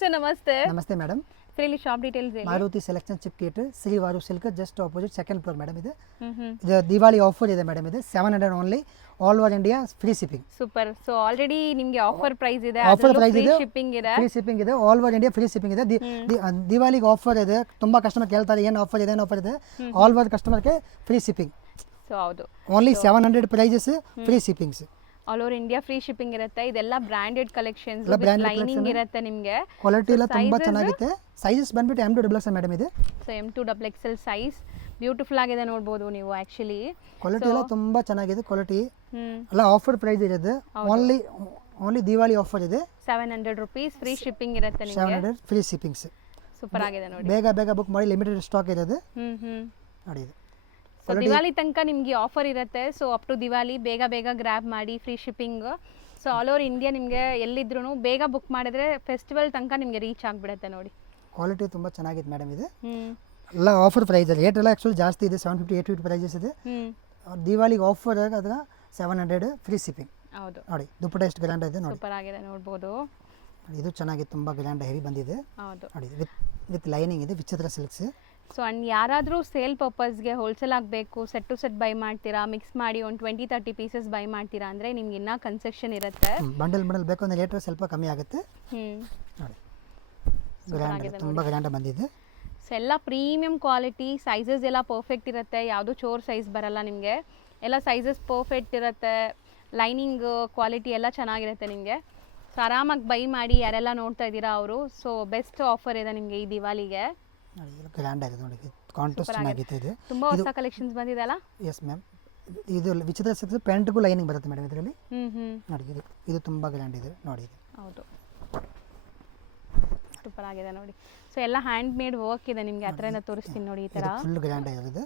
Sir ನಮಸ್ತೆ. ನಮಸ್ತೆ madam. Sir ಇಲ್ಲಿ ಶಾಪ್ ಡೀಟೇಲ್ಸ್ ಹೇಳಿ. Maruti selection Chickpet Srivaru silk just opposite second floor madam. ಇದು ದಿವಾಳಿ ಆಫರ್ ಇದೆ ಮೇಡಮ್. ಇದು 700 only, all over India free shipping. Super. So already ನಿಮಗೆ ಆಫರ್ ಪ್ರೈಸ್ ಇದೆ, ಆಫರ್ ಪ್ರೈಸ್ ಇದೆ, ಶಿಪ್ಪಿಂಗ್ ಇದೆ, ಫ್ರೀ ಶಿಪ್ಪಿಂಗ್ ಇದೆ, all over India free shipping ಇದೆ. ದಿವಾಳಿಗೆ ಆಫರ್ ಇದೆ. ತುಂಬಾ ಕಸ್ಟಮರ್ ಕೇಳ್ತಾರೆ ಏನು ಆಫರ್ ಇದೆ, ಏನು ಆಫರ್ ಇದೆ. ಆಲ್ ಓವರ್ ಕಸ್ಟಮರ್ಗೆ ಫ್ರೀ ಶಿಪ್ಪಿಂಗ್. ಸೊ ಹೌದು, only 700 prices, free shippings. All over India free shipping ಇರುತ್ತೆ. ಇದೆಲ್ಲ ಬ್ರಾಂಡೆಡ್ ಕಲೆಕ್ಷನ್ಸ್, ಲೈನಿಂಗ್ ಇರುತ್ತೆ ನಿಮಗೆ. ಕ್ವಾಲಿಟಿ ಎಲ್ಲ ತುಂಬಾ ಚೆನ್ನಾಗಿದೆ. ಸೈಜಸ್ ಬಂದ್ಬಿಟ್ಟು M2XXL ಮೇಡಮ್ ಇದೆ. ಸೊ M2XXL ಸೈಜ್ ಬ್ಯೂಟಿಫುಲ್ ಆಗಿದೆ ನೋಡಬಹುದು ನೀವು. ಆಕ್ಚುಲಿ ಕ್ವಾಲಿಟಿ ಎಲ್ಲ ತುಂಬಾ ಚೆನ್ನಾಗಿದೆ. ಕ್ವಾಲಿಟಿ ಎಲ್ಲ ಆಫರ್ ಪ್ರೈಸ್ ಇರೋದು. ಓನ್ಲಿ ದಿವಾಳಿ ಆಫರ್ ಇದೆ. 700 ರೂಪೀಸ್ ಫ್ರೀ ಶಿಪ್ಪಿಂಗ್ ಇರುತ್ತೆ ನಿಮಗೆ. 700 ಫ್ರೀ ಶಿಪ್ಪಿಂಗ್ಸ್. ಸೂಪರ್ ಆಗಿದೆ ನೋಡಿ. ಬೇಗ ಬುಕ್ ಮಾಡಿ, ಲಿಮಿಟೆಡ್ ಸ್ಟಾಕ್ ಇರೋದು ನೋಡಿ. ಇದು ಸೊ ದಿವಾಲಿ ತನಕ ನಿಮಗೆ ಆಫರ್ ಇರುತ್ತೆ. ಸೊ ಅಪ್ ಟು ದಿವಾಲಿ ಬೇಗ ಗ್ರ್ಯಾಬ್ ಮಾಡಿ, free shipping. So all over India ನಿಮಗೆ ಎಲ್ಲಿದ್ರು ಬೇಗ ಬುಕ್ ಮಾಡಿದ್ರೆ ಫೆಸ್ಟಿವಲ್ ತನಕ ನಿಮಗೆ ರೀಚ್ ಆಗಿಬಿಡುತ್ತೆ ನೋಡಿ. ಕ್ವಾಲಿಟಿ ತುಂಬ ಚೆನ್ನಾಗಿದೆ ಮೇಡಮ್. ಇದು ಎಲ್ಲ ಆಫರ್ ಪ್ರೈಸ್ ಇದೆ. ರೇಟ್ ಎಲ್ಲ ಆ್ಯಕ್ಚುಲಿ ಜಾಸ್ತಿ ಇದೆ. 750 850 ಪ್ರೈಸಸ್ ಇದೆ. ದಿವಾಲಿಗೆ ಆಫರ್ ಅದರ 700 ಫ್ರೀ ಶಿಪ್ಪಿಂಗ್. ಹೌದು ನೋಡಿ. ದುಪ್ಪಟ್ಟ ಎಷ್ಟು ಗ್ರ್ಯಾಂಡ್ ಇದೆ ನೋಡಿ. ಸೂಪರ್ ಆಗಿದೆ ನೋಡ್ಬೋದು. ಇದು ಚೆನ್ನಾಗಿದೆ, ತುಂಬ ಗ್ರ್ಯಾಂಡ್ ಹೆವಿ ಬಂದಿದೆ. ಹೌದು ನೋಡಿ. ವಿತ್ ಲೈನಿಂಗ್ ಇದೆ, ವಿಚಿತ್ರ ಸಿಲ್ಕ್ಸ್. ಸೊ ಅಂಡ್ ಯಾರಾದರೂ ಸೇಲ್ ಪರ್ಪಸ್ಗೆ ಹೋಲ್ಸೇಲ್ ಆಗಬೇಕು, ಸೆಟ್ ಟು ಸೆಟ್ ಬೈ ಮಾಡ್ತೀರಾ, ಮಿಕ್ಸ್ ಮಾಡಿ ಒಂದು 20-30 ಪೀಸಸ್ ಬೈ ಮಾಡ್ತೀರಾ ಅಂದರೆ ನಿಮ್ಗೆ ಇನ್ನೂ ಕನ್ಸೆಷನ್ ಇರುತ್ತೆ. ಬಂಡಲ್ ಬೇಕು ಅಂದರೆ ರೇಟ್ ಸ್ವಲ್ಪ ಕಮ್ಮಿ ಆಗುತ್ತೆ. ನೋಡಿ. ಗ್ರ್ಯಾಂಡ್, ತುಂಬ ಗ್ರ್ಯಾಂಡ್ ಬಂದಿದೆ. ಸೊ ಎಲ್ಲ ಪ್ರೀಮಿಯಂ ಕ್ವಾಲಿಟಿ, ಸೈಜಸ್ ಎಲ್ಲ ಪರ್ಫೆಕ್ಟ್ ಇರುತ್ತೆ. ಯಾವುದು ಚೋರ್ ಸೈಜ್ ಬರಲ್ಲ ನಿಮಗೆ. ಎಲ್ಲ ಸೈಜಸ್ ಪರ್ಫೆಕ್ಟ್ ಇರುತ್ತೆ. ಲೈನಿಂಗ್ ಕ್ವಾಲಿಟಿ ಎಲ್ಲ ಚೆನ್ನಾಗಿರುತ್ತೆ ನಿಮಗೆ. ಸೊ ಆರಾಮಾಗಿ ಬೈ ಮಾಡಿ. ಯಾರೆಲ್ಲ ನೋಡ್ತಾ ಇದ್ದೀರಾ ಅವರು. ಸೊ ಬೆಸ್ಟ್ ಆಫರ್ ಇದೆ ನಿಮಗೆ ಈ ದಿವಾಲಿಗೆ. ಗ್ರ್ಯಾಂಡ್ ಆಗಿದೆ ನೋಡಿ. ಕಾಂಟ್ರಾಸ್ಟ್ ಚೆನ್ನಾಗಿದೆ. ಇದು ತುಂಬಾ ಹೊಸ ಕಲೆಕ್ಷನ್ಸ್ ಬಂದಿದೆ ಅಲ್ಲ? S ma'am. ಇದು ವಿಚಿತ್ರ ಸಿಲ್ಕ್ಸ್, ಪ್ಯಾಂಟ್ಗೂ ಲೈನಿಂಗ್ ಬರುತ್ತೆ ಮೇಡಮ್ ಇದರಲ್ಲಿ. ನೋಡಿ. ಇದು ತುಂಬ ಗ್ರ್ಯಾಂಡ್ ಇದೆ ನೋಡಿ. ಇದು ಹೌದು, ಸೂಪರ್ ಆಗಿದೆ ನೋಡಿ. ಸೊ ಎಲ್ಲ ಹ್ಯಾಂಡ್ ಮೇಡ್ ವರ್ಕ್ ಇದೆ ನಿಮಗೆ. ಹತ್ರದಿಂದ ತೋರಿಸ್ತೀನಿ ನೋಡಿ. ಈ ತರ ಫುಲ್ ಗ್ರ್ಯಾಂಡ್ ಆಗಿದೆ.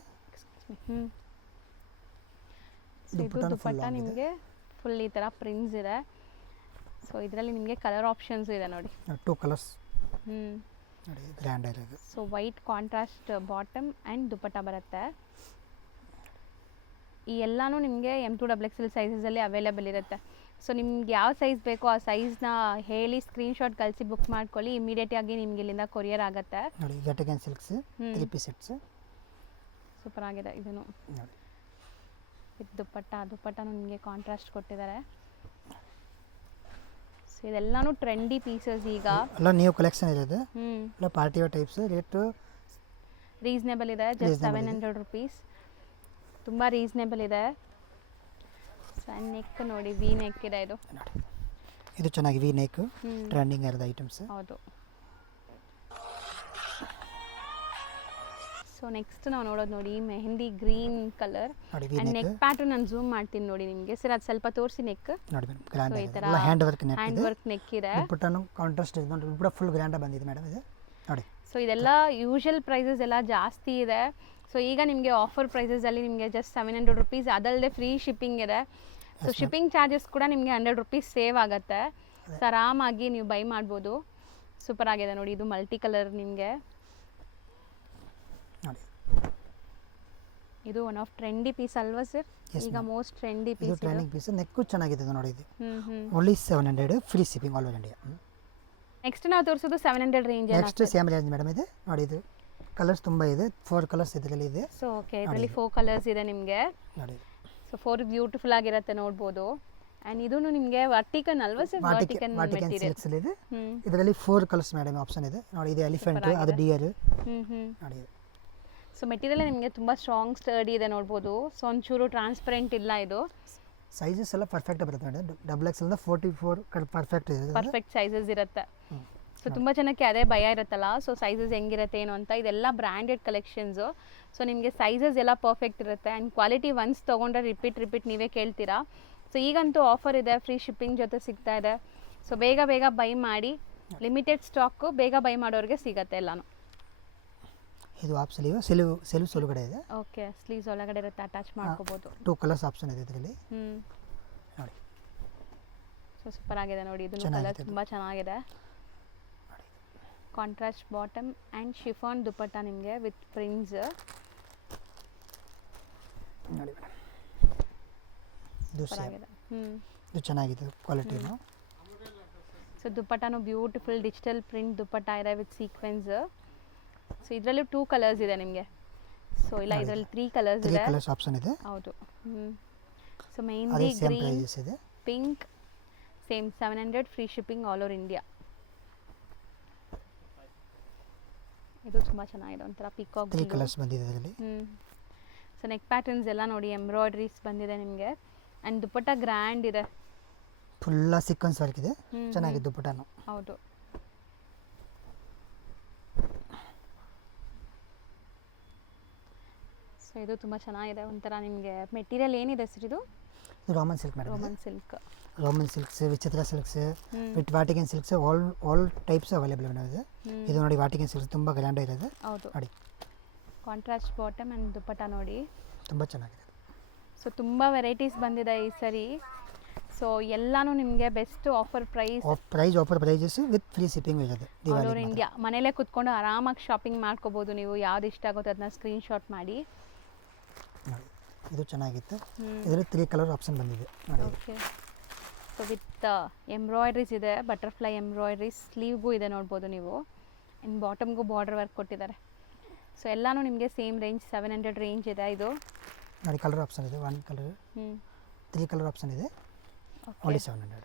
ಇದು ದುಪಟ್ಟ ನಿಮಗೆ ಫುಲ್ ಈ ತರ ಪ್ರಿಂಟ್ಸ್ ಇದೆ. ಸೊ ಇದರಲ್ಲಿ ನಿಮಗೆ ಕಲರ್ ಆಪ್ಷನ್ಸ್ ಇದೆ ನೋಡಿ. 2 ಕಲರ್ಸ್ ನೋಡಿ. ಗ್ರ್ಯಾಂಡ್ ಆಗಿದೆ. So white contrast bottom and dupatta ಬರುತ್ತೆ. ಈ ಎಲ್ಲನೂ ನಿಮಗೆ M2XXL ಸೈಜಸಲ್ಲಿ ಅವೈಲೇಬಲ್ ಇರುತ್ತೆ. ಸೊ ನಿಮ್ಗೆ ಯಾವ ಸೈಜ್ ಬೇಕೋ ಆ ಸೈಜ್ನ ಹೇಳಿ ಸ್ಕ್ರೀನ್ಶಾಟ್ ಕಳಿಸಿ ಬುಕ್ ಮಾಡ್ಕೊಳ್ಳಿ. ಇಮಿಡಿಯೇಟಾಗಿ ನಿಮ್ಗೆ ಇಲ್ಲಿಂದ ಕೊರಿಯರ್ ಆಗುತ್ತೆ ನೋಡಿ. ಗಟ್ಟಿಗನ್ ಸಿಲ್ಕ್ಸ್ 3 ಪೀಸ್ ಸೆಟ್ಸ್. ಸೂಪರ್ ಆಗಿದೆ ಇದನ್ನು ನೋಡಿ. ವಿತ್ ದುಪಟ್ಟನೂ ನಿಮಗೆ ಕಾಂಟ್ರಾಸ್ಟ್ ಕೊಟ್ಟಿದ್ದಾರೆ. ಸೊ ಇದೆಲ್ಲಾನು ಟ್ರೆಂಡಿ ಪೀಸಸ್ ಈಗ. ಎಲ್ಲ ನ್ಯೂ ಕಲೆಕ್ಷನ್ ಇದೆ. ಎಲ್ಲ party wear types. Rate reasonable ಇದೆ. Just 700 rupees. ತುಂಬ ರೀಸನೇಬಲ್ ಇದೆ. ಸಣ್ಣ ನೆಕ್ ನೋಡಿ, ವಿ ನೆಕ್ ಇದೆ ಇದು. ಇದು ಚೆನ್ನಾಗಿ ವಿ ನೆಕ್ ಟ್ರೆಂಡಿಂಗ್ ಇರೋದು ಐಟಮ್ಸ್. ಹೌದು. ಸೊ ನೆಕ್ಸ್ಟ್ ನಾವು ನೋಡೋದು ನೋಡಿ mehndi green colour and neck pattern. ನಾನು ಝೂಮ್ ಮಾಡ್ತೀನಿ ನೋಡಿ ನಿಮಗೆ. ಸರ್ ಅದು ಸ್ವಲ್ಪ ತೋರಿಸಿ ನೆಕ್ ನೋಡಿ ಮೇಡಮ್. ಗ್ರ್ಯಾಂಡ್ ಇದೆ. ಎಲ್ಲ ಹ್ಯಾಂಡ್ ವರ್ಕ್ ನೆಕ್ ಇದೆ. ದುಪಟ್ಟನು ಕಾಂಟ್ರಾಸ್ಟ್ ಇದೆ ನೋಡಿ. ದುಪಟ್ಟ ಫುಲ್ ಗ್ರ್ಯಾಂಡ್ ಬಂದಿದೆ ಮೇಡಮ್ ಇದು ನೋಡಿ. ಸೊ ಇದೆಲ್ಲ ಯೂಶುವಲ್ ಪ್ರೈಸಸ್ ಎಲ್ಲ ಜಾಸ್ತಿ ಇದೆ. ಸೊ ಈಗ ನಿಮಗೆ ಆಫರ್ ಪ್ರೈಸಸಲ್ಲಿ ನಿಮಗೆ ಜಸ್ಟ್ 700 ರೂಪೀಸ್. ಅದಲ್ಲದೆ ಫ್ರೀ ಶಿಪ್ಪಿಂಗ್ ಇದೆ. ಸೊ ಶಿಪ್ಪಿಂಗ್ ಚಾರ್ಜಸ್ ಕೂಡ ನಿಮಗೆ 100 ರೂಪೀಸ್ ಸೇವ್ ಆಗುತ್ತೆ. ಸೊ ಆರಾಮಾಗಿ ನೀವು ಬೈ ಮಾಡ್ಬೋದು. ಸೂಪರ್ ಆಗಿದೆ ನೋಡಿ. ಇದು ಮಲ್ಟಿ ಕಲರ್ ನಿಮಗೆ. ಇದು ಒನ್ ಆಫ್ ಟ್ರೆಂಡಿ ಪೀಸ್ ಅಲ್ವಾ ಸರ್? ಈಗ ಮೋಸ್ಟ್ ಟ್ರೆಂಡಿ ಪೀಸ್. ಇದು ಟ್ರೆಂಡಿಂಗ್ ಪೀಸ್. ನೆಕ್ ಚೆನ್ನಾಗಿದೆ ನೋಡಿ. ಇದು only 700 free shipping all over India. Next ನಾವು ತೋರಿಸೋದು 700 range. Next same range madam ಇದೆ ನೋಡಿ. ಇದು ಕಲರ್ಸ್ ತುಂಬಾ ಇದೆ. 4 ಕಲರ್ಸ್ ಇದರಲ್ಲಿ ಇದೆ. ಸೊ ಓಕೆ, ಇದರಲ್ಲಿ 4 ಕಲರ್ಸ್ ಇದೆ ನಿಮಗೆ ನೋಡಿ. ಸೊ 4 ಬ್ಯೂಟಿಫುಲ್ ಆಗಿರುತ್ತೆ ನೋಡಬಹುದು. ಅಂಡ್ ಇದೂನು ನಿಮಗೆ ವರ್ಟಿಕನ್ ಅಲ್ವಾ ಸರ್? ವರ್ಟಿಕನ್ ಸಿಲ್ಕ್ಸ್ ಇದೆ. ಇದರಲ್ಲಿ 4 ಕಲರ್ಸ್ ಮೇಡಮ್ ಆಪ್ಷನ್ ಇದೆ ನೋಡಿ. ಇದು ಎಲಿಫೆಂಟ್, ಅದು ಡಿಯರ್ ನೋಡಿ. ಸೊ ಮೆಟೀರಿಯಲ್ ನಿಮಗೆ ತುಂಬ ಸ್ಟ್ರಾಂಗ್ ಸ್ಟರ್ಡಿ ಇದೆ ನೋಡ್ಬೋದು. ಸೊ ಒಂಚೂರು ಟ್ರಾನ್ಸ್ಪರೆಂಟ್ ಇಲ್ಲ. ಇದು ಸೈಜಸ್ ಎಲ್ಲ ಪರ್ಫೆಕ್ಟ್ ಬರುತ್ತೆ ಮೇಡಮ್. XXL 44 ಪರ್ಫೆಕ್ಟ್ ಇದೆ. ಪರ್ಫೆಕ್ಟ್ ಸೈಜಸ್ ಇರುತ್ತೆ. ಸೊ ತುಂಬ ಜನಕ್ಕೆ ಅದೇ ಭಯ ಇರುತ್ತಲ್ಲ, ಸೊ ಸೈಜಸ್ ಹೆಂಗಿರುತ್ತೆ ಏನು ಅಂತ. ಇದೆಲ್ಲ ಬ್ರ್ಯಾಂಡೆಡ್ ಕಲೆಕ್ಷನ್ಸು. ಸೊ ನಿಮಗೆ ಸೈಜಸ್ ಎಲ್ಲ ಪರ್ಫೆಕ್ಟ್ ಇರುತ್ತೆ. ಆ್ಯಂಡ್ ಕ್ವಾಲಿಟಿ ಒನ್ಸ್ ತೊಗೊಂಡ್ರೆ ರಿಪೀಟ್ ನೀವೇ ಕೇಳ್ತೀರಾ. ಸೊ ಈಗಂತೂ ಆಫರ್ ಇದೆ, ಫ್ರೀ ಶಿಪ್ಪಿಂಗ್ ಜೊತೆ ಸಿಗ್ತಾ ಇದೆ. ಸೊ ಬೇಗ ಬೈ ಮಾಡಿ. ಲಿಮಿಟೆಡ್ ಸ್ಟಾಕು, ಬೇಗ ಬೈ ಮಾಡೋರಿಗೆ ಸಿಗುತ್ತೆ ಎಲ್ಲನೂ. ಇದು ಆಫ್ ಸ್ಲೀವ್ಸ್ ಒಳಗಡೆ ಇದೆ. ಓಕೆ, ಸ್ಲೀವ್ಸ್ ಒಳಗಡೆ ಇರುತ್ತೆ, ಅಟ್ಯಾಚ್ ಮಾಡ್ಕೋಬಹುದು. 2 ಕಲರ್ಸ್ ಆಪ್ಷನ್ ಇದೆ ಇದರಲ್ಲಿ ನೋಡಿ. ಸೊ ಸೂಪರ್ ಆಗಿದೆ ನೋಡಿ. ಇದು ಕಲರ್ ತುಂಬಾ ಚೆನ್ನಾಗಿದೆ. Contrast bottom and chiffon dupatta ನಿಮಗೆ ವಿತ್ ಪ್ರಿಂಟ್ಸ್ ನೋಡಿ ಮೇಡಮ್. ಇದು ಚೆನ್ನಾಗಿದೆ ಕ್ವಾಲಿಟಿನು. ಸೊ ಸೊ ದುಪ್ಪಟ್ಟಾನು ಬ್ಯೂಟಿಫುಲ್ ಡಿಜಿಟಲ್ ಪ್ರಿಂಟ್ ದುಪ್ಪಟ್ಟ ಇದೆ ವಿತ್ ಸೀಕ್ವೆನ್ಸ್. ಸೊ ಇದರಲ್ಲೂ 2 ಕಲರ್ಸ್ ಇದೆ ನಿಮಗೆ. ಸೊ ಇಲ್ಲ ಇದರಲ್ಲಿ 3 ಕಲರ್ಸ್ 3 ಇದೆ. ಕಲರ್ಸ್ ಆಪ್ಷನ್ ಇದೆ. ಹೌದು. ಸೊ ಅದೇ ಮೆಹಂದಿ ಸೇಮ್ ಗ್ರೀನ್ ಪ್ರೈಸಸ್ ಇದೆ. Pink same 700 free shipping all over India. ಇದು ತುಂಬ ಚೆನ್ನಾಗಿದೆ, ಒಂಥರ ಪಿಕಾಕ್ 3 ಕಲರ್ಸ್ ಬಂದಿದೆ ಇದರಲ್ಲಿ. ಸೊ ನೆಕ್ ಪ್ಯಾಟರ್ನ್ಸ್ ಎಲ್ಲ ನೋಡಿ ಎಂಬ್ರಾಯ್ಡ್ರೀಸ್ ಬಂದಿದೆ ನಿಮಗೆ. ಆ್ಯಂಡ್ ದುಪ್ಪಟ್ಟ ಗ್ರ್ಯಾಂಡ್ ಇದೆ, ಫುಲ್ಲ ಸೀಕ್ವೆನ್ಸ್ ವರ್ಕ್ ಇದೆ, ಚೆನ್ನಾಗಿದೆ ದುಪ್ಪಟ್ಟನು. ಹೌದು. ಸೊ ಇದು ತುಂಬ ಚೆನ್ನಾಗಿದೆ, ಒಂಥರ ನಿಮಗೆ ಮೆಟೀರಿಯಲ್ ಏನಿದೆ ಸರ್ ಇದು? Roman silk madam. Roman silk. Roman silks, Vichitra silks, with Vatican silks, all types available madam ಇದೆ. ಇದು ನೋಡಿ ವಾಟಿಕನ್ ಸಿಲ್ಕ್ಸ್ ತುಂಬ ಗ್ರ್ಯಾಂಡ್ ಇರೋದು. ಹೌದು ನೋಡಿ ಕಾಂಟ್ರಾಸ್ಟ್ ಬಾಟಮ್ ಆ್ಯಂಡ್ ದುಪ್ಪಟ್ಟ ನೋಡಿ ತುಂಬ ಚೆನ್ನಾಗಿದೆ. ಸೊ ತುಂಬ ವೆರೈಟೀಸ್ ಬಂದಿದೆ ಈ ಸರಿ. ಸೊ ಎಲ್ಲಾನು ನಿಮಗೆ best offer offer prices with free shipping ಇರೋದು ಆಲ್ ಓವರ್ ಇಂಡಿಯಾ. ಮನೇಲೇ ಕುತ್ಕೊಂಡು ಆರಾಮಾಗಿ ಶಾಪಿಂಗ್ ಮಾಡ್ಕೋಬೋದು ನೀವು. ಯಾವ್ದು ಇಷ್ಟ ಆಗುತ್ತೆ ಅದನ್ನ ಸ್ಕ್ರೀನ್ಶಾಟ್ ಮಾಡಿ. ನೋಡಿ ಇದು ಚೆನ್ನಾಗಿತ್ತು. ಇದರಲ್ಲಿ 3 ಕಲರ್ ಆಪ್ಷನ್ ಬಂದಿದೆ ನೋಡಿ. ಓಕೆ. ಸೊ ವಿತ್ ಎಂಬ್ರಾಯ್ಡ್ರೀಸ್ ಇದೆ, ಬಟರ್ಫ್ಲೈ ಎಂಬ್ರಾಯ್ಡ್ರೀಸ್, ಸ್ಲೀವ್ಗೂ ಇದೆ ನೋಡ್ಬೋದು ನೀವು. ಇನ್ನು ಬಾಟಮ್ಗೂ ಬಾರ್ಡರ್ ವರ್ಕ್ ಕೊಟ್ಟಿದ್ದಾರೆ. ಸೊ ಎಲ್ಲಾನು ನಿಮಗೆ ಸೇಮ್ ರೇಂಜ್ 700 ರೇಂಜ್ ಇದೆ. ಇದು ನೋಡಿ ಕಲರ್ ಆಪ್ಷನ್ ಇದೆ, 1 ಕಲರ್ 3 ಕಲರ್ ಆಪ್ಷನ್ ಇದೆ, ಓನ್ಲಿ 700.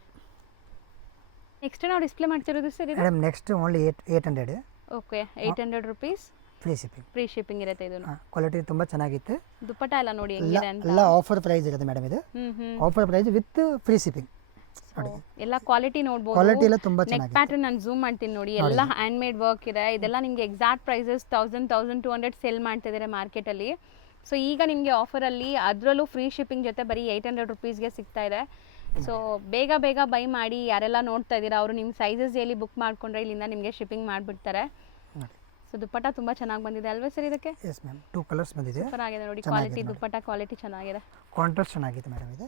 ನೆಕ್ಸ್ಟ್ ನಾವು ಡಿಸ್ಪ್ಲೇ ಮಾಡ್ತಿರೋದು ಸರ್ ಇದು madam next only 800. Okay 800 rupees free shipping ಇರುತ್ತೆ. ಇದು ಕ್ವಾಲಿಟಿ ತುಂಬ ಚೆನ್ನಾಗಿತ್ತು. ದುಪ್ಪಟ್ಟ ಎಲ್ಲ ನೋಡಿ ಹೆಂಗಿದೆ ಅಂತ. ಎಲ್ಲ ಆಫರ್ ಪ್ರೈಸ್ ಇರುತ್ತೆ ಮೇಡಮ್ ಇದು. Offer price with free shipping. ಎಲ್ಲ ಕ್ವಾಲಿಟಿ ನೋಡಬಹುದು. ಕ್ವಾಲಿಟಿ ಎಲ್ಲ ತುಂಬಾ ನೆಕ್ ಚೆನ್ನಾಗಿದೆ. ಪ್ಯಾಟರ್ನ್ ನಾನು ಝೂಮ್ ಮಾಡ್ತೀನಿ ನೋಡಿ, ಎಲ್ಲ ಹ್ಯಾಂಡ್ ಮೇಡ್ ವರ್ಕ್ ಇದೆ. ಇದೆಲ್ಲ ನಿಮಗೆ ಎಕ್ಸಾಕ್ಟ್ ಪ್ರೈಸಸ್ 1200 ಸೆಲ್ ಮಾಡ್ತಿದ್ದಾರೆ ಮಾರ್ಕೆಟ್ ಅಲ್ಲಿ. ಸೊ ಈಗ ನಿಮಗೆ ಆಫರ್ ಅಲ್ಲಿ ಅದರಲ್ಲೂ ಫ್ರೀ ಶಿಪ್ಪಿಂಗ್ ಜೊತೆ ಬರೀ 800 ರುಪೀಸ್ಗೆ ಸಿಗ್ತಾ ಇದೆ. ಸೊ ಬೇಗ ಬೈ ಮಾಡಿ. ಯಾರೆಲ್ಲ ನೋಡ್ತಾ ಇದ್ದೀರಾ ಅವರು ನಿಮ್ಮ ಸೈಜಸ್ ಹೇಳಿ ಬುಕ್ ಮಾಡ್ಕೊಂಡ್ರೆ ಇಲ್ಲಿಂದ ನಿಮಗೆ ಶಿಪ್ಪಿಂಗ್ ಮಾಡಿಬಿಡ್ತಾರೆ. ಸೊ ದುಪ್ಪಟ್ಟ ತುಂಬ ಚೆನ್ನಾಗಿ ಬಂದಿದೆ ಅಲ್ವಾ ಸರ್ ಇದಕ್ಕೆ? ಎಸ್ ಮ್ಯಾಮ್ 2 ಕಲರ್ಸ್ ಬಂದಿದೆ. ಸೂಪರ್ ಆಗಿದೆ ನೋಡಿ ಕ್ವಾಲಿಟಿ. ದುಪ್ಪಟ್ಟ ಕ್ವಾಲಿಟಿ ಚೆನ್ನಾಗಿದೆ, ಕಾಂಟ್ರಾಸ್ಟ್ ಚೆನ್ನಾಗಿದೆ ಮೇಡಮ್ ಇದು.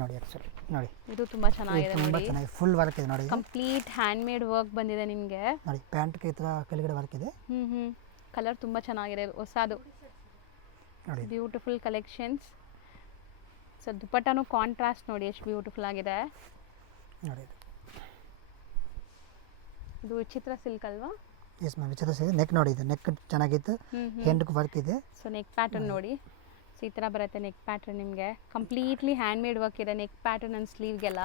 ನೋಡಿ ಆಕ್ಚುಲಿ ನೋಡಿ ಇದು ತುಂಬಾ ಚೆನ್ನಾಗಿದೆ ತುಂಬಾ ನೋಡಿ. ಚೆನ್ನಾಗಿದೆ, ಫುಲ್ ವರ್ಕ್ ಇದೆ ನೋಡಿ. ಕಂಪ್ಲೀಟ್ ಹ್ಯಾಂಡ್ ಮೇಡ್ ವರ್ಕ್ ಬಂದಿದೆ ನಿಮಗೆ. ನೋಡಿ ಪ್ಯಾಂಟ್ ಗೆ ಈ ತರ ಕೆಳಗಡೆ ವರ್ಕ್ ಇದೆ. ಕಲರ್ ತುಂಬಾ ಚೆನ್ನಾಗಿದೆ, ಹೊಸದು ನೋಡಿ ಬ್ಯೂಟಿಫುಲ್ ಕಲೆಕ್ಷನ್ಸ್. ಸೊ ದುಪ್ಪಟ್ಟನು ಕಾಂಟ್ರಾಸ್ಟ್ ನೋಡಿ ಎಷ್ಟು ಬ್ಯೂಟಿಫುಲ್ ಆಗಿದೆ ನೋಡಿ. ಇದು ವಿಚಿತ್ರ ಸಿಲ್ಕ್ ಅಲ್ವಾ? ಎಸ್ ಮ್ಯಾಮ್ ವಿಚಿತ್ರ ಸಿಲ್ಕ್. ನೆಕ್ ನೋಡಿ, ಇದು ನೆಕ್ ಚೆನ್ನಾಗಿತ್ತು, ಹೆಂಡ್ ವರ್ಕ್ ಇದೆ. ಸೊ ನೆಕ್ ಪ್ಯಾಟರ್ನ್ ನೋಡಿ, ಸೊ ಈ ಥರ ಬರುತ್ತೆ ನೆಕ್ ಪ್ಯಾಟರ್ನ್ ನಿಮಗೆ. ಕಂಪ್ಲೀಟ್ಲಿ ಹ್ಯಾಂಡ್ ಮೇಡ್ ವರ್ಕ್ ಇದೆ ನೆಕ್ ಪ್ಯಾಟರ್ನ್ ಆ್ಯಂಡ್ ಸ್ಲೀವ್ಗೆಲ್ಲ.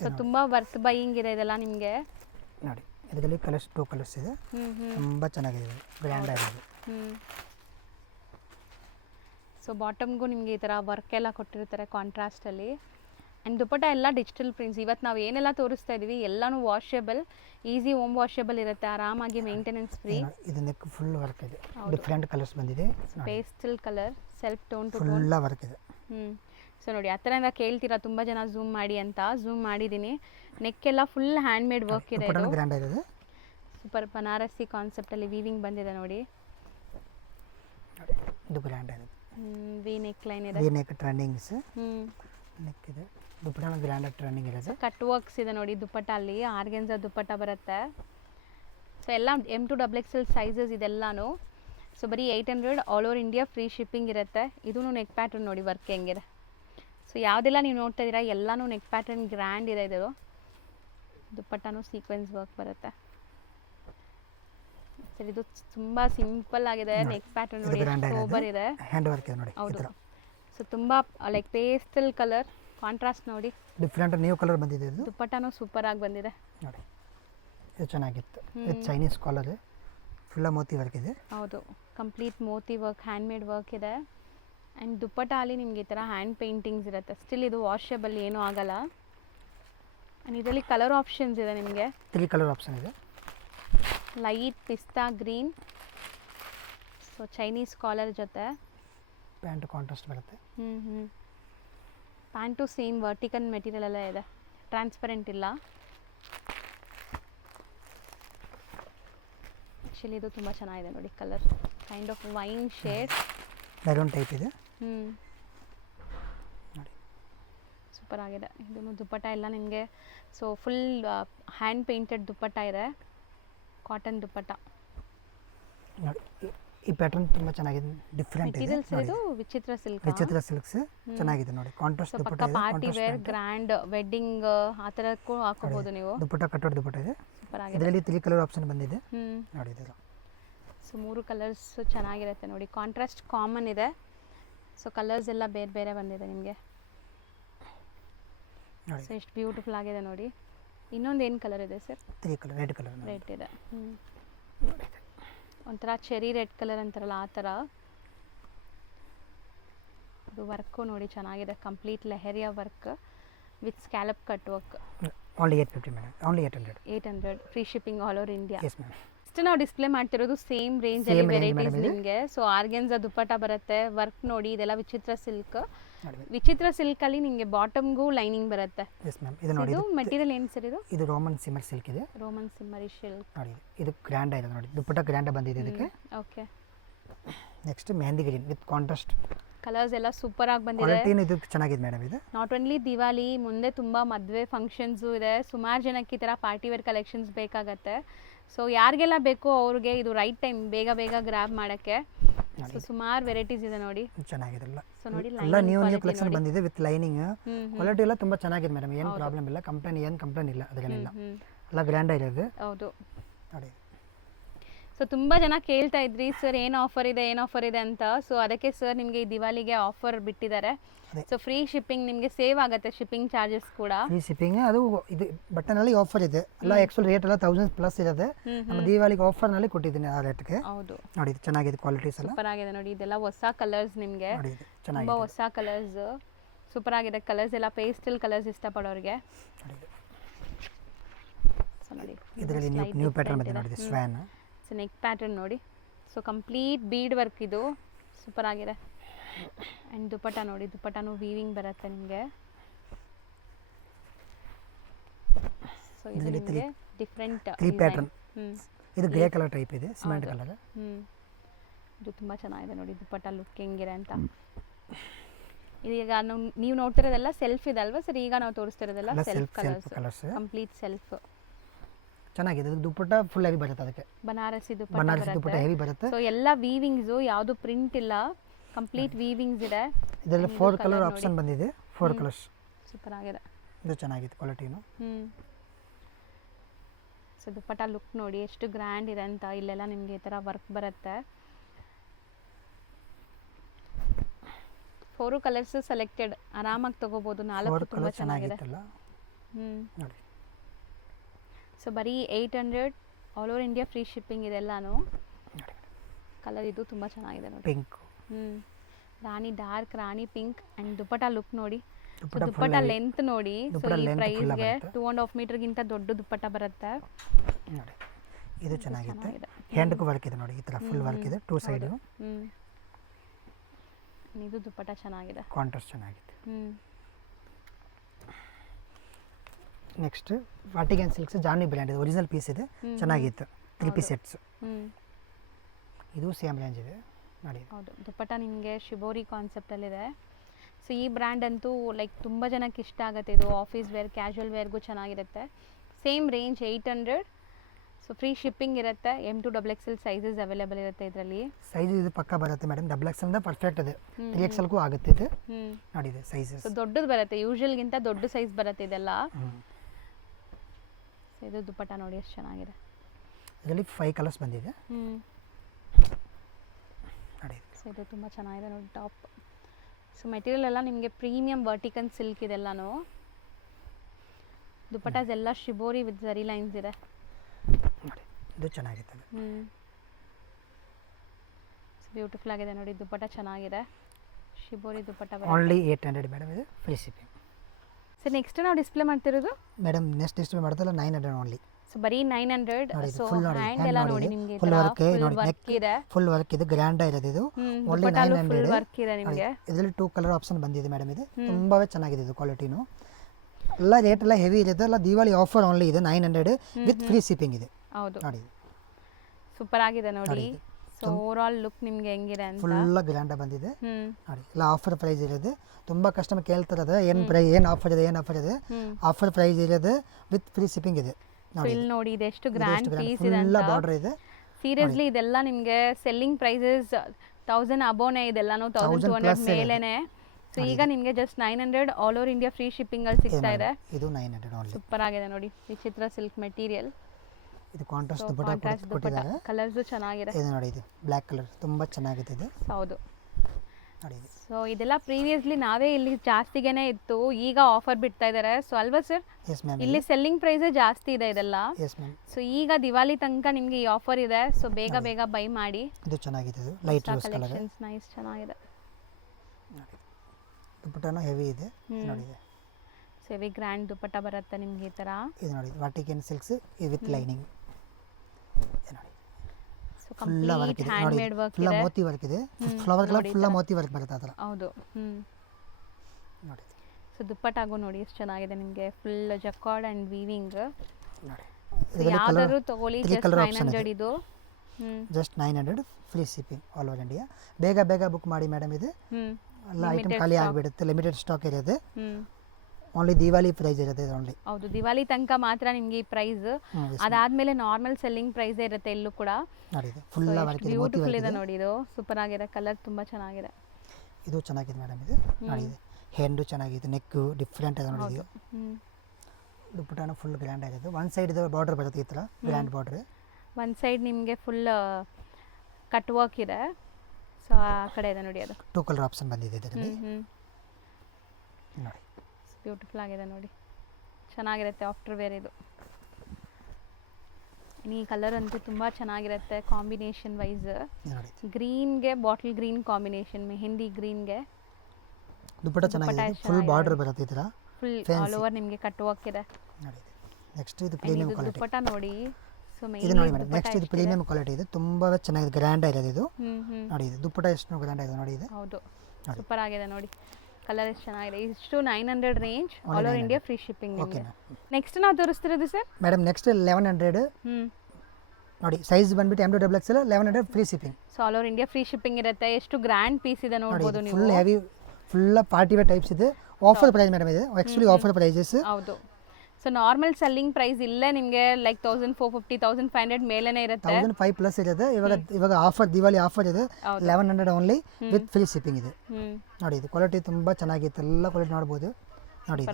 ಸೊ ತುಂಬ ವರ್ತ್ ಬೈಯಿಂಗ್ ಇದೆ ಇದೆಲ್ಲ ನಿಮಗೆ. ನೋಡಿ ಇದರಲ್ಲಿ ಕಲರ್ಸ್ 2 ಕಲರ್ಸ್ ಇದೆ, ತುಂಬ ಚೆನ್ನಾಗಿದೆ, ಗ್ರ್ಯಾಂಡ್ ಆಗಿದೆ. ಸೊ ಬಾಟಮ್ಗೂ ನಿಮಗೆ ಈ ಥರ ವರ್ಕ್ ಎಲ್ಲ ಕೊಟ್ಟಿರ್ತಾರೆ ಕಾಂಟ್ರಾಸ್ಟಲ್ಲಿ. ಆ್ಯಂಡ್ ದುಪ್ಪಟ್ಟ ಎಲ್ಲ ಡಿಜಿಟಲ್ ಪ್ರಿಂಟ್ಸ್. ಇವತ್ತು ನಾವು ಏನೆಲ್ಲ ತೋರಿಸ್ತಾ ಇದ್ದೀವಿ ಎಲ್ಲನೂ ವಾಷೇಬಲ್, ಈಸಿ ಹೋಮ್ ವಾಷೇಬಲ್ ಇರುತ್ತೆ, ಆರಾಮಾಗಿ ಮೇಂಟೆನೆನ್ಸ್ ಫ್ರೀ. ಇದು ನೆಕ್ ಫುಲ್ ವರ್ಕ್ ಇದೆ, ಡಿಫ್ರೆಂಟ್ ಕಲರ್ಸ್ ಬಂದಿದೆ. Pastel colour, self tone to tone full work ಇದೆ. ಸೊ ನೋಡಿ ಆ ಥರದಿಂದ ಕೇಳ್ತೀರಾ ತುಂಬ ಜನ ಝೂಮ್ ಮಾಡಿ ಅಂತ, ಝೂಮ್ ಮಾಡಿದ್ದೀನಿ. ನೆಕ್ಕೆಲ್ಲ ಫುಲ್ ಹ್ಯಾಂಡ್ ಮೇಡ್ ವರ್ಕ್ ಇದೆ. ಗ್ರ್ಯಾಂಡ್ ಇದೆ, ಸೂಪರ್ ಬನಾರಸಿ ಕಾನ್ಸೆಪ್ಟಲ್ಲಿ ವೀವಿಂಗ್ ಬಂದಿದೆ ನೋಡಿ. ಇದು ಗ್ರ್ಯಾಂಡ್ ಇದೆ, ವಿ ನೆಕ್ ಲೈನ್ ಇದೆ, ವಿ ನೆಕ್ ಟ್ರೆಂಡಿಂಗ್ಸ್ ನೆಕ್ ಇದೆ. ದುಪ್ಪಟ್ಟ ಗ್ರ್ಯಾಂಡ್ ಟ್ರೆಂಡಿಂಗ್ ಇದೆ, ಕಟ್ ವರ್ಕ್ಸ್ ಇದೆ ನೋಡಿ ದುಪ್ಪಟ್ಟ. ಅಲ್ಲಿ ಆರ್ಗೆನ್ಸಾ ದುಪ್ಪಟ್ಟ ಬರುತ್ತೆ. ಸೊ ಎಲ್ಲ M to XXL ಸೈಜಸ್ ಇದೆಲ್ಲಾನು. ಸೊ ಬರೀ 800 all over India free shipping ಇರುತ್ತೆ. ಇದೂ ನೆಕ್ ಪ್ಯಾಟರ್ನ್ ನೋಡಿ ವರ್ಕ್ ಹೆಂಗಿದೆ. ಸೊ ಯಾವುದೆಲ್ಲ ನೀವು ನೋಡ್ತಾ ಇದ್ದೀರಾ ಎಲ್ಲನೂ ನೆಕ್ ಪ್ಯಾಟರ್ನ್ ಗ್ರ್ಯಾಂಡ್ ಇದೆ. ಇದು ದುಪ್ಪಟ್ಟನೂ ಸೀಕ್ವೆನ್ಸ್ ವರ್ಕ್ ಬರುತ್ತೆ. ಸರ್ ಇದು ತುಂಬ ಸಿಂಪಲ್ ಆಗಿದೆ ನೆಕ್ ಪ್ಯಾಟರ್ನ್ ನೋಡಿ, ಸೋಬರ್ ಇದೆ, ಹ್ಯಾಂಡ್ ವರ್ಕ್ ಇದೆ ನೋಡಿ. ಹೌದು. ಸೊ ತುಂಬ ಲೈಕ್ ಪೇಸ್ಟಲ್ ಕಲರ್ ಕಾಂಟ್ರಾಸ್ಟ್ ನೋಡಿ, ಡಿಫ್ರೆಂಟ್ ನ್ಯೂ ಕಲರ್ ಬಂದಿದೆ. ಇದು ದುಪ್ಪಟ್ಟನೂ ಸೂಪರ್ ಆಗಿ ಬಂದಿದೆ ನೋಡಿ, ಇದು ಚೆನ್ನಾಗಿತ್ತು. ಇದು ಚೈನೀಸ್ ಕಾಲರ್, ಫುಲ್ಲ ಮೋತಿ ವರ್ಕ್ ಇದೆ. ಹೌದು, ಕಂಪ್ಲೀಟ್ ಮೋತಿ ವರ್ಕ್, ಹ್ಯಾಂಡ್ ಮೇಡ್ ವರ್ಕ್ ಇದೆ. ಆ್ಯಂಡ್ ದುಪ್ಪಟ್ಟ ಅಲ್ಲಿ ನಿಮಗೆ ಈ ಥರ ಹ್ಯಾಂಡ್ ಪೇಂಟಿಂಗ್ಸ್ ಇರುತ್ತೆ. ಸ್ಟಿಲ್ ಇದು ವಾಷೇಬಲ್ ಏನೂ ಆಗಲ್ಲ. ಆ್ಯಂಡ್ ಇದರಲ್ಲಿ ಕಲರ್ ಆಪ್ಷನ್ಸ್ ಇದೆ ನಿಮಗೆ. 3 ಕಲರ್ ಆಪ್ಷನ್ ಇದೆ. Light pista green, so Chinese collar ಜೊತೆ ಪ್ಯಾಂಟ್ ಕಾಂಟ್ರಾಸ್ಟ್ ಬರುತ್ತೆ. ಪ್ಯಾಂಟು ಸೇಮ್ ವರ್ಟಿಕಲ್ ಮೆಟೀರಿಯಲ್ ಎಲ್ಲ ಇದೆ, ಟ್ರಾನ್ಸ್ಪರೆಂಟ್ ಇಲ್ಲ. ಆ್ಯಕ್ಚುಲಿ ಇದು ತುಂಬ ಚೆನ್ನಾಗಿದೆ ನೋಡಿ colour, kind of wine shade, maroon type ಇದೆ ನೋಡಿ, ಸೂಪರ್ ಆಗಿದೆ. ಇದನ್ನು ದುಪ್ಪಟ್ಟ ಎಲ್ಲ ನಿಮಗೆ ಸೊ ಫುಲ್ ಹ್ಯಾಂಡ್ ಪೇಂಟೆಡ್ ದುಪ್ಪಟ್ಟ ಇದೆ, ಕಾಟನ್ ದುಪ್ಪಟ್ಟ ನೋಡಿ. ಈ ಪ್ಯಾಟರ್ನ್ ತುಂಬ ಚೆನ್ನಾಗಿದೆ, ಡಿಫ್ರೆಂಟ್ ಇದೆ. ಮೆಟೀರಿಯಲ್ಸ್ ಇದು ವಿಚಿತ್ರ ಸಿಲ್ಕ್. ವಿಚಿತ್ರ ಸಿಲ್ಕ್ಸ್ ಚೆನ್ನಾಗಿದೆ ನೋಡಿ, ಕಾಂಟ್ರಾಸ್ಟ್ ದುಪ್ಪಟ್ಟ ಪಕ್ಕ ಇದೆ, ಪಾರ್ಟಿ ವೇರ್ ಗ್ರ್ಯಾಂಡ್ ವೆಡ್ಡಿಂಗ್ ಆ ಥರಕ್ಕೂ ಹಾಕೋಬಹುದು ನೀವು. ದುಪ್ಪಟ್ಟ ಕಟ್ಟೋಡ್ ದುಪ್ಪಟ್ಟ ಇದೆ. ಸೂಪರ್ ಆಗಿದೆ. ಇದರಲ್ಲಿ 3 ಕಲರ್ ಆಪ್ಷನ್ ಬಂದಿದೆ ಹ್ಮ್. ನೋಡಿ ಇದೆಲ್ಲ. ಸೊ 3 ಕಲರ್ಸ್ ಚೆನ್ನಾಗಿರುತ್ತೆ ನೋಡಿ, ಕಾಂಟ್ರಾಸ್ಟ್ ಕಾಮನ್ ಇದೆ. ಸೊ ಕಲರ್ಸ್ ಎಲ್ಲ ಬೇರೆ ಬೇರೆ ಬಂದಿದೆ ನಿಮಗೆ. ನೋಡಿ ಸೊ ಎಷ್ಟು ಬ್ಯೂಟಿಫುಲ್ ಆಗಿದೆ ನೋಡಿ. ಇನ್ನೊಂದು ಏನು ಕಲರ್ ಇದೆ sir? 3 colour, red colour red ಇದೆ. ಒಂಥರ ಚೆರಿ ರೆಡ್ ಕಲರ್ ಅಂತಾರಲ್ಲ ಆ ಥರ. ಇದು ವರ್ಕು ನೋಡಿ ಚೆನ್ನಾಗಿದೆ, complete lehariya work with scallop cut work. Only 850 madam, only 800 free shipping all over India. Yes ma'am. ಇಷ್ಟು ನಾವು ಡಿಸ್ಪ್ಲೇ ಮಾಡ್ತಿರೋದು ಸೇಮ್ ರೇಂಜ್ ಅಲ್ಲಿ ವೆರೈಟೀಸ್ ನಿಮಗೆ. ಸೊ ಆರ್ಗೆನ್ಸಾ ದುಪ್ಪಟ್ಟ ಬರುತ್ತೆ, ವರ್ಕ್ ನೋಡಿ ಇದೆಲ್ಲ ವಿಚಿತ್ರ ಸಿಲ್ಕ್. ವಿಚಿತ್ರ ಸಿಲ್ಕ್ ಅಲ್ಲಿ ನಿಮಗೆ ಬಾಟಮ್ಗೂ ಲೈನಿಂಗ್ ಬರುತ್ತೆ. S ma'am. ಇದು ನೋಡಿ, ಇದು ಮೆಟೀರಿಯಲ್ ಏನು ಸರ್? ಇದು ರೋಮನ್ ಸಿಮ್ಮರ್ ಸಿಲ್ಕ್ ಇದೆ. ರೋಮನ್ ಸಿಮ್ಮರಿ ಸಿಲ್ಕ್ ನೋಡಿ ಇದು ಗ್ರ್ಯಾಂಡ್ ಇದೆ ನೋಡಿ, ದುಪ್ಪಟ್ಟ ಗ್ರ್ಯಾಂಡ್ ಬಂದಿದೆ ಇದಕ್ಕೆ. Okay. Next mehndi green with contrast. Colours ಎಲ್ಲ ಸೂಪರ್ ಆಗಿ ಬಂದಿದೆ. ಕ್ವಾಲಿಟಿನೂ ಇದು ಚೆನ್ನಾಗಿದೆ ಮೇಡಮ್. ಇದು ನಾಟ್ ಓನ್ಲಿ ದಿವಾಲಿ, ಮುಂದೆ ತುಂಬ ಮದುವೆ ಫಂಕ್ಷನ್ಸು ಇದೆ. ಸುಮಾರು ಜನಕ್ಕೆ ಈ ಥರ ಪಾರ್ಟಿ ವೇರ್ ಕಲೆಕ್ಷನ್ಸ್ ಬೇಕಾಗತ್ತೆ. ಸೊ ಯಾರಿಗೆಲ್ಲ ಬೇಕೋ ಅವ್ರಿಗೆ ಇದು ರೈಟ್ ಟೈಮ್, ಬೇಗ ಬೇಗ ಗ್ರ್ಯಾಬ್ ಮಾಡೋಕ್ಕೆ. ಸೊ ಸುಮಾರು ವೆರೈಟೀಸ್ ಇದೆ ನೋಡಿ, ಚೆನ್ನಾಗಿದೆ ಎಲ್ಲ. ಸೊ ನೋಡಿ ಎಲ್ಲ ನ್ಯೂ ಕಲೆಕ್ಷನ್ ಬಂದಿದೆ ವಿತ್ ಲೈನಿಂಗ್. ಕ್ವಾಲಿಟಿ ಎಲ್ಲ ತುಂಬ ಚೆನ್ನಾಗಿದೆ ಮೇಡಮ್, ಏನು ಪ್ರಾಬ್ಲಮ್ ಇಲ್ಲ. ಏನು ಕಂಪ್ಲೇಂಟ್ ಇಲ್ಲ ಅದರಲ್ಲೆಲ್ಲ, ಎಲ್ಲ ಗ್ರ್ಯಾಂಡ್ ಇದೆ. ಹೌದು ನೋಡಿ. ಸೊ ತುಂಬ ಜನ ಕೇಳ್ತಾ ಇದ್ರಿ ಸರ್ ಏನು ಆಫರ್ ಇದೆ ಅಂತ. ಸೊ ಅದಕ್ಕೆ ಸರ್ ನಿಮಗೆ ಈ ದಿವಾಲಿಗೆ ಆಫರ್ ಬಿಟ್ಟಿದ್ದಾರೆ. ಸೊ ಫ್ರೀ ಶಿಪ್ಪಿಂಗ್ ನಿಮಗೆ ಸೇವ್ ಆಗುತ್ತೆ, ಶಿಪ್ಪಿಂಗ್ ಚಾರ್ಜಸ್ ಕೂಡ. ಫ್ರೀ ಶಿಪ್ಪಿಂಗ್ ಅದು ಇದು ಬಟನಲ್ಲಿ ಆಫರ್ ಇದೆ. ಎಲ್ಲ ಆ್ಯಕ್ಚುಲ್ ರೇಟ್ ಎಲ್ಲ 1000 ಪ್ಲಸ್ ಇರುತ್ತೆ. ನಮ್ಮ ದಿವಾಲಿಗೆ ಆಫರ್ನಲ್ಲಿ ಕೊಟ್ಟಿದ್ದೀನಿ ಆ ರೇಟ್ಗೆ. ಹೌದು ನೋಡಿ ಇದು ಚೆನ್ನಾಗಿದೆ, ಕ್ವಾಲಿಟೀಸ್ ಎಲ್ಲ ಸೂಪರ್ ಆಗಿದೆ ನೋಡಿ. ಇದೆಲ್ಲ ಹೊಸ ಕಲರ್ಸ್ ನಿಮಗೆ, ನೋಡಿ ಇದು ತುಂಬ ಚೆನ್ನಾಗಿದೆ, ಹೊಸ ಕಲರ್ಸ್, ಸೂಪರ್ ಆಗಿದೆ. ಕಲರ್ಸ್ ಎಲ್ಲ ಪೇಸ್ಟಲ್ ಕಲರ್ಸ್ ಇಷ್ಟಪಡೋರಿಗೆ. ಸೊ ನೋಡಿ ಇದರಲ್ಲಿ ನ್ಯೂ ಪ್ಯಾಟರ್ನ್ ಬಂದಿದೆ ನೋಡಿ, ಸ್ವ್ಯಾನ್. ಸೊ ನೆಕ್ ಪ್ಯಾಟರ್ನ್ ನೋಡಿ, ಸೊ ಕಂಪ್ಲೀಟ್ ಬೀಡ್ ವರ್ಕ್ ಇದು, ಸೂಪರ್ ಆಗಿದೆ. ಆ್ಯಂಡ್ ದುಪ್ಪಟ್ಟ ನೋಡಿ, ದುಪ್ಪಟ್ಟನೂ ವೀವಿಂಗ್ ಬರುತ್ತೆ ನಿಮಗೆ. ಸೊ ಇದು ನಿಮಗೆ ಡಿಫ್ರೆಂಟ್ 3 ಪ್ಯಾಟರ್ನ್. ಇದು ಗ್ರೇ ಕಲರ್ ಟೈಪ್ ಇದೆ, ಸಿಮೆಂಟ್ ಕಲರ್. ಇದು ತುಂಬ ಚೆನ್ನಾಗಿದೆ ನೋಡಿ, ದುಪ್ಪಟ್ಟ ಲುಕ್ ಹೆಂಗಿದೆ ಅಂತ. ಇದೀಗ ನೀವು ನೋಡ್ತಿರೋದೆಲ್ಲ ಸೆಲ್ಫ್ ಇದೆ ಅಲ್ವಾ ಸರ್? ಈಗ ನಾವು ತೋರಿಸ್ತಿರೋದೆಲ್ಲ ಸೆಲ್ಫ್ ಕಲರ್ಸ್, ಕಂಪ್ಲೀಟ್ ಸೆಲ್ಫ್. ಚೆನ್ನಾಗಿದೆ. ದುಪ್ಪಟ್ಟ ಫುಲ್ ಹೆವಿ ಬರುತ್ತೆ, ಅದಕ್ಕೆ ಬನಾರಸಿ ಬನಾರಸಿ ದುಪ್ಪಟ್ಟ ಹೆವಿ ಬರುತ್ತೆ. ಸೊ ಎಲ್ಲ ವೀವಿಂಗ್ಸು, ಯಾವುದು ಪ್ರಿಂಟ್ ಇಲ್ಲ, ಕಂಪ್ಲೀಟ್ ವೀವಿಂಗ್ಸ್ ಇದೆ. ಇದರಲ್ಲಿ 4 ಕಲರ್ ಆಪ್ಷನ್ ಬಂದಿದೆ, 4 ಕಲರ್ಸ್. ಸೂಪರ್ ಆಗಿದೆ, ಇದು ಚೆನ್ನಾಗಿದೆ ಕ್ವಾಲಿಟಿನು. ಸೊ ದುಪ್ಪಟ್ಟ ಲುಕ್ ನೋಡಿ ಎಷ್ಟು ಗ್ರ್ಯಾಂಡ್ ಇದೆ ಅಂತ. ಇಲ್ಲೆಲ್ಲ ನಿಮಗೆ ಈ ಥರ ವರ್ಕ್ ಬರುತ್ತೆ. 4 ಕಲರ್ಸ್ ಸೆಲೆಕ್ಟೆಡ್, ಆರಾಮಾಗಿ ತಗೋಬೋದು. 4 ತುಂಬ ಚೆನ್ನಾಗಿದೆ. ನೋಡಿ ಸೊ ಬರೀ 800 all over India free shipping ಇದೆಲ್ಲಾನು. ಕಲರ್ ಇದು ತುಂಬ ಚೆನ್ನಾಗಿದೆ ನೋಡಿ, pink. Rani dark rani pink. And dupatta look ನೋಡಿ, ದುಪ್ಪಟ್ಟ ಲೆಂತ್ ನೋಡಿ. ಸೊ ಈ ಪ್ರೈಸ್ಗೆ 2.5 ಮೀಟರ್ಗಿಂತ ದೊಡ್ಡ ದುಪ್ಪಟ್ಟ ಬರುತ್ತೆ ನೋಡಿ. ಇದು ಚೆನ್ನಾಗಿದೆ, ಹ್ಯಾಂಡ್ಗೂ ವರ್ಕ್ ಇದೆ ನೋಡಿ, ಈ ಥರ ಫುಲ್ ವರ್ಕ್ ಇದೆ 2 ಸೈಡ್. ಇದು ದುಪ್ಪಟ್ಟ ಚೆನ್ನಾಗಿದೆ, ಕಾಂಟ್ರಾಸ್ಟ್ ಚೆನ್ನಾಗಿದೆ. ನೆಕ್ಸ್ಟ್ ವಾಟಿಗನ್ ಸಿಲ್ಕ್ಸ್ ಜಾನಿ ಬ್ರ್ಯಾಂಡ್ ಇದೆ, ಒರಿಜಿನಲ್ ಪೀಸ್ ಇದೆ, ಚೆನ್ನಾಗಿತ್ತು. 3 ಪೀಸ್ ಸೆಟ್ಸ್. ಇದು ಸೇಮ್ ರೇಂಜ್ ಇದೆ ನೋಡಿ. ಹೌದು, ದುಪ್ಪಟ್ಟ ನಿಮಗೆ ಶಿಬೋರಿ ಕಾನ್ಸೆಪ್ಟಲ್ಲಿದೆ. ಸೊ ಈ ಬ್ರ್ಯಾಂಡ್ ಅಂತೂ ಲೈಕ್ ತುಂಬ ಜನಕ್ಕೆ ಇಷ್ಟ ಆಗುತ್ತೆ. ಇದು ಆಫೀಸ್ ವೇರ್, ಕ್ಯಾಶುವಲ್ ವೇರ್ಗೂ ಚೆನ್ನಾಗಿರುತ್ತೆ. Same range 800. So free shipping ಇರುತ್ತೆ. M to XXL sizes available ಇರುತ್ತೆ ಇದರಲ್ಲಿ. ಸೈಜ್ ಇದು ಪಕ್ಕ ಬರುತ್ತೆ ಮೇಡಮ್, XXL ಇಂದ ಪರ್ಫೆಕ್ಟ್ ಇದೆ, 3XL ಗೂ ಆಗುತ್ತೆ ಇದು. ನೋಡಿ ಇದೆ ಸೈಜಸ್. ಸೊ ದೊಡ್ಡದು ಬರುತ್ತೆ, ಯೂಶುವಲ್ಗಿಂತ ದೊಡ್ಡ ಸೈಜ್ ಬರುತ್ತೆ ಇದೆಲ್ಲ. ಸೊ ಇದು ದುಪ್ಪಟ್ಟ ನೋಡಿ ಎಷ್ಟು ಚೆನ್ನಾಗಿದೆ. ಇದರಲ್ಲಿ 5 ಕಲರ್ಸ್ ಬಂದಿದೆ ನೋಡಿ. ಸೊ ಇದು ತುಂಬ ಚೆನ್ನಾಗಿದೆ ನೋಡಿ ಟಾಪ್. ಸೊ ಮೆಟೀರಿಯಲ್ ಎಲ್ಲ ನಿಮಗೆ ಪ್ರೀಮಿಯಂ ವರ್ಟಿಕನ್ ಸಿಲ್ಕ್ ಇದೆಲ್ಲನೂ. ದುಪ್ಪಟ್ಟಾಸ್ ಎಲ್ಲ ಶಿಬೋರಿ ವಿತ್ ಝರಿ ಲೈನ್ಸ್ ಇದೆ ನೋಡಿ. ಇದು ಚೆನ್ನಾಗಿದೆ, ಬ್ಯೂಟಿಫುಲ್ ಆಗಿದೆ ನೋಡಿ. ದುಪ್ಪಟ್ಟ ಚೆನ್ನಾಗಿದೆ, ಶಿಬೋರಿ ದುಪ್ಪಟ್ಟ. ಓನ್ಲಿ 800 ಮೇಡಮ್, ಇದು ಫ್ರೀ ಶಿಪ್ಪಿಂಗ್. ಸರ್ ನೆಕ್ಸ್ಟ್ ನಾವು ಡಿಸ್ಪ್ಲೇ ಮಾಡ್ತಿರೋದು ಮೇಡಮ್, ನೆಕ್ಸ್ಟ್ ಡಿಸ್ಪ್ಲೇ ಮಾಡ್ತಲ್ಲ 900 ಓನ್ಲಿ. ಸೊ ಬರೀ 900. ಸೊ ಹ್ಯಾಂಡ್ ಎಲ್ಲ ನೋಡಿ ನಿಮಗೆ ಫುಲ್ ವರ್ಕ್ ನೋಡಿ, ವರ್ಕ್ ಇದೆ, ಫುಲ್ ವರ್ಕ್ ಇದೆ, ಗ್ರ್ಯಾಂಡ್ ಇರೋದು. ಇದು ಓನ್ಲಿ 900 ವರ್ಕ್ ಇದೆ ನಿಮಗೆ. ಇದರಲ್ಲಿ 2 ಕಲರ್ ಆಪ್ಷನ್ ಬಂದಿದೆ ಮೇಡಮ್. ಇದು ತುಂಬಾನೇ ಚೆನ್ನಾಗಿದೆ, ಇದು ಕ್ವಾಲಿಟಿನು. ಎಲ್ಲ ರೇಟ್ ಎಲ್ಲ ಹೆವಿ ಇರುತ್ತೆ. ಎಲ್ಲ ದಿವಾಲಿ ಆಫರ್ ಓನ್ಲಿ ಇದೆ, 900 ವಿತ್ ಫ್ರೀ ಶಿಪ್ಪಿಂಗ್ ಇದೆ. ಹೌದು ನೋಡಿ, ಸೂಪರ್ ಆಗಿದೆ ನೋಡಿ. ಸೊ ಓವರ್ ಆಲ್ ಲುಕ್ ನಿಮಗೆ ಹೆಂಗಿದೆ ಅಂತ ಫುಲ್ ಗ್ರ್ಯಾಂಡ್ ಬಂದಿದೆ ನೋಡಿ. ಎಲ್ಲ ಆಫರ್ ಪ್ರೈಸ್ ಇರೋದು. ತುಂಬಾ ಕಸ್ಟಮರ್ ಕೇಳ್ತಿರೋದು ಏನು ಆಫರ್ ಇದೆ. ಆಫರ್ ಪ್ರೈಸ್ ಇರೋದು ವಿತ್ ಫ್ರೀ ಶಿಪ್ಪಿಂಗ್ ಇದೆ ನೋಡಿ. ಇಲ್ಲಿ ನೋಡಿ ಇದು ಎಷ್ಟು ಗ್ರ್ಯಾಂಡ್ ಪೀಸ್ ಇದೆ ಫುಲ್ ಅಂತ. ಬಾರ್ಡರ್ ಇದೆ, ಸೀರಿಯಸ್ಲಿ ಇದೆಲ್ಲ ನಿಮಗೆ ಸೆಲ್ಲಿಂಗ್ ಪ್ರೈಸಸ್ 1000 ಅಬೋನೇ ಇದೆಲ್ಲಾನು 1200 ಮೇಲೇನೆ. ಸೊ ಈಗ ನಿಮಗೆ just 900 all over India free shipping ಅಲ್ಲಿ ಸಿಗ್ತಾ ಇದೆ. ಇದು 900 ಓನ್ಲಿ. ಸೂಪರ್ ಆಗಿದೆ ನೋಡಿ, ವಿಚಿತ್ರ ಸಿಲ್ಕ್ ಮೆಟೀರಿಯಲ್. ಇದು ಕಾಂಟ್ರಾಸ್ಟ್ ದುಪಟ್ಟ ಕೊಟ್ಟಿದ್ದಾರೆ. ಕಲರ್ಸ್ ಚೆನ್ನಾಗಿದೆ. ಇದು ನೋಡಿ, ಇದು ಬ್ಲಾಕ್ ಕಲರ್ ತುಂಬಾ ಚೆನ್ನಾಗಿದೆ ಇದು. ಹೌದು ನೋಡಿ ಇದು. ಸೊ ಇದೆಲ್ಲ ಪ್ರೀವಿಯಸ್ಲಿ ನಾವೇ ಇಲ್ಲಿ ಜಾಸ್ತಿಗೇನೆ ಇತ್ತು, ಈಗ ಆಫರ್ ಬಿಡ್ತಾ ಇದ್ದಾರೆ. ಸೊ ಅಲ್ವಾ ಸರ್? Yes ma'am. ಇಲ್ಲಿ ಸೆಲ್ಲಿಂಗ್ ಪ್ರೈಸ್ ಜಾಸ್ತಿ ಇದೆ ಇದೆಲ್ಲ. Yes ma'am. ಸೊ ಈಗ ದಿವಾಲಿ ತನಕ ನಿಮಗೆ ಈ ಆಫರ್ ಇದೆ. ಸೊ ಬೇಗ ಬೇಗ ಬೈ ಮಾಡಿ. ಇದು ಚೆನ್ನಾಗಿದೆ, ಇದು light rose colour. Collections nice ಚೆನ್ನಾಗಿದೆ. ನೋಡಿ ದುಪಟ್ಟನು ಹೆವಿ ಇದೆ ನೋಡಿ. ಸೊ ಹೆವಿ ಗ್ರ್ಯಾಂಡ್ ದುಪಟ್ಟ ಬರುತ್ತೆ ನಿಮಗೆ ಈ ತರ. ಇದು ನೋಡಿ ವಾಟಿಕನ್ ಸಿಲ್ಕ್ಸ್ ವಿತ್ ಲೈನಿಂಗ್. ನೋಡಿ so complete hand made work full ಇದೆ. ಮೋತಿ ವರ್ಕ್ ಇದೆ. Flower colour full Moti work ಬರುತ್ತೆ ಅದರ. ಹೌದು. ನೋಡಿ ಸೊ ದುಪ್ಪಟ್ಟಾಗೂ ನೋಡಿ ಎಷ್ಟು ಚೆನ್ನಾಗಿದೆ ನಿಮಗೆ, ಫುಲ್ ಜಕಾರ್ಡ್ ಅಂಡ್ ವೀವಿಂಗ್. ನೋಡಿ ಯಾವ್ದಾದ್ರು ತಗೊಳ್ಳಿ, ಜಸ್ಟ್ 900 ಇದು. Just 900 free shipping all over India. ಬೇಗ ಬೇಗ ಬುಕ್ ಮಾಡಿ ಮೇಡಮ್. ಇದು ಎಲ್ಲ ಐಟಮ್ ಖಾಲಿ ಆಗಿಬಿಡುತ್ತೆ, ಲಿಮಿಟೆಡ್ ಸ್ಟಾಕ್ ಇರುತ್ತೆ. ಓನ್ಲಿ ದಿವಾಲಿ ಪ್ರೈಸ್ ಇರುತ್ತೆ ಇದು ಓನ್ಲಿ. ಹೌದು, ದಿವಾಲಿ ತನಕ ಮಾತ್ರ ನಿಮಗೆ ಈ ಪ್ರೈಸ್. ಅದಾದ್ಮೇಲೆ ನಾರ್ಮಲ್ ಸೆಲ್ಲಿಂಗ್ ಪ್ರೈಸ್ ಇರುತ್ತೆ ಎಲ್ಲೂ ಕೂಡ. ನೋಡಿ ಇದು ಫುಲ್ ವರ್ಕ್ ಇದೆ, ಬ್ಯೂಟಿಫುಲ್ ಇದೆ ನೋಡಿ. ಇದು ಸೂಪರ್ ಆಗಿದೆ, ಕಲರ್ ತುಂಬಾ ಚೆನ್ನಾಗಿದೆ. ಇದು ಚೆನ್ನಾಗಿದೆ ಮೇಡಮ್. ಇದು ನೋಡಿ, ಇದು ಹ್ಯಾಂಡು ಚೆನ್ನಾಗಿದೆ, ನೆಕ್ ಡಿಫ್ರೆಂಟ್ ಇದೆ ನೋಡಿ. ಇದು ದುಪಟ್ಟಾನು ಫುಲ್ ಗ್ರ್ಯಾಂಡ್ ಆಗಿದೆ. ಒನ್ ಸೈಡ್ ಇದು ಬಾರ್ಡರ್ ಬರುತ್ತೆ ಈ ಥರ ಗ್ರ್ಯಾಂಡ್ ಬಾರ್ಡರ್. ಒನ್ ಸೈಡ್ ನಿಮಗೆ ಫುಲ್ ಕಟ್ ವರ್ಕ್ ಇದೆ. ಸೊ ಆ ಕಡೆ ಇದೆ ನೋಡಿ, ಅದು 2 ಕಲರ್ ಆಪ್ಷನ್ ಬಂದಿದೆ ಇದರಲ್ಲಿ. ನೋಡಿ ಬ್ಯೂಟಿಫುಲ್ ಆಗಿದೆ ನೋಡಿ, ಚೆನ್ನಾಗಿರುತ್ತೆ ಆಫ್ಟರ್ ವೇರ್ ಇದು. ಈ ಕಲರ್ ಅಂತೂ ತುಂಬ ಚೆನ್ನಾಗಿರುತ್ತೆ ಕಾಂಬಿನೇಷನ್ ವೈಸ್. ನೋಡಿ ಗ್ರೀನ್ಗೆ ಬಾಟಲ್ ಗ್ರೀನ್ ಕಾಂಬಿನೇಷನ್, ಮೆಹಂದಿ ಗ್ರೀನ್ಗೆ ದುಪಟ್ಟ ಚೆನ್ನಾಗಿದೆ, ಫುಲ್ ಬಾರ್ಡರ್ ಬರುತ್ತೆ ಈ ಥರ. ಫುಲ್ ಆಲ್ ಓವರ್ ನಿಮಗೆ ಕಟ್ ವರ್ಕ್ ಇದೆ. ನೋಡಿ ನೆಕ್ಸ್ಟ್ ಇದು ಪ್ರೀಮಿಯಂ ಕ್ವಾಲಿಟಿ ದುಪಟ್ಟ ನೋಡಿ. ಸೊ ಇದು ನೋಡಿ ಮೇಡಮ್, ನೆಕ್ಸ್ಟ್ ಇದು ಪ್ರೀಮಿಯಂ ಕ್ವಾಲಿಟಿ ಇದೆ, ತುಂಬಾ ಚೆನ್ನಾಗಿದೆ, ಗ್ರ್ಯಾಂಡ್ ಆಗಿದೆ ಇದು. ನೋಡಿ ಇದು ದುಪಟ್ಟ ಎಷ್ಟು ಗ್ರ್ಯಾಂಡ್ ಆಗಿದೆ ನೋಡಿ ಇದು. ಹೌದು, ಸೂಪರ್ ಆಗಿದೆ ನೋಡಿ, ಕಲರ್ ಎಷ್ಟು ಚೆನ್ನಾಗಿದೆ. ಇಷ್ಟು 900 range, all over India free shipping ನಿಮಗೆ. ನೆಕ್ಸ್ಟ್ ನಾವು ತೋರಿಸ್ತಿರೋದು ಸರ್ ಮೇಡಮ್ ನೆಕ್ಸ್ಟ್ 1100 ನೋಡಿ. ಸೈಜ್ ಬಂದ್ಬಿಟ್ಟು M2XL 1100 free shipping. So all over India free shipping ಇರುತ್ತೆ. ಎಷ್ಟು ಗ್ರ್ಯಾಂಡ್ ಪೀಸ್ ಇದೆ ನೋಡಬಹುದು ನೀವು. Full heavy, full party wear types ಇದೆ. ಆಫರ್ ಪ್ರೈಸ್ ಮೇಡಮ್ ಇದು, ಆಕ್ಚುಲಿ ಆಫರ್ ಪ್ರೈಸಸ್. ಹೌದು. ಸೊ ನಾರ್ಮಲ್ ಸೆಲ್ಲಿಂಗ್ ಪ್ರೈಸ್ ಇಲ್ಲೇ ನಿಮಗೆ ಲೈಕ್ 1450 1500 ಮೇಲೇನೆ ಇರುತ್ತೆ. 1005 ಪ್ಲಸ್ ಇರುತ್ತೆ. ಇವಾಗ ಆಫರ್, ದಿವಾಲಿ ಆಫರ್ ಇದೆ, 1100 ಓನ್ಲಿ ವಿತ್ ಫ್ರೀ ಶಿಪ್ಪಿಂಗ್ ಇದೆ. ನೋಡಿ ಇದು ಕ್ವಾಲಿಟಿ ತುಂಬಾ ಚೆನ್ನಾಗಿತ್ತು, ಎಲ್ಲ ಕ್ವಾಲಿಟಿ ನೋಡ್ಬೋದು ನೋಡಿ.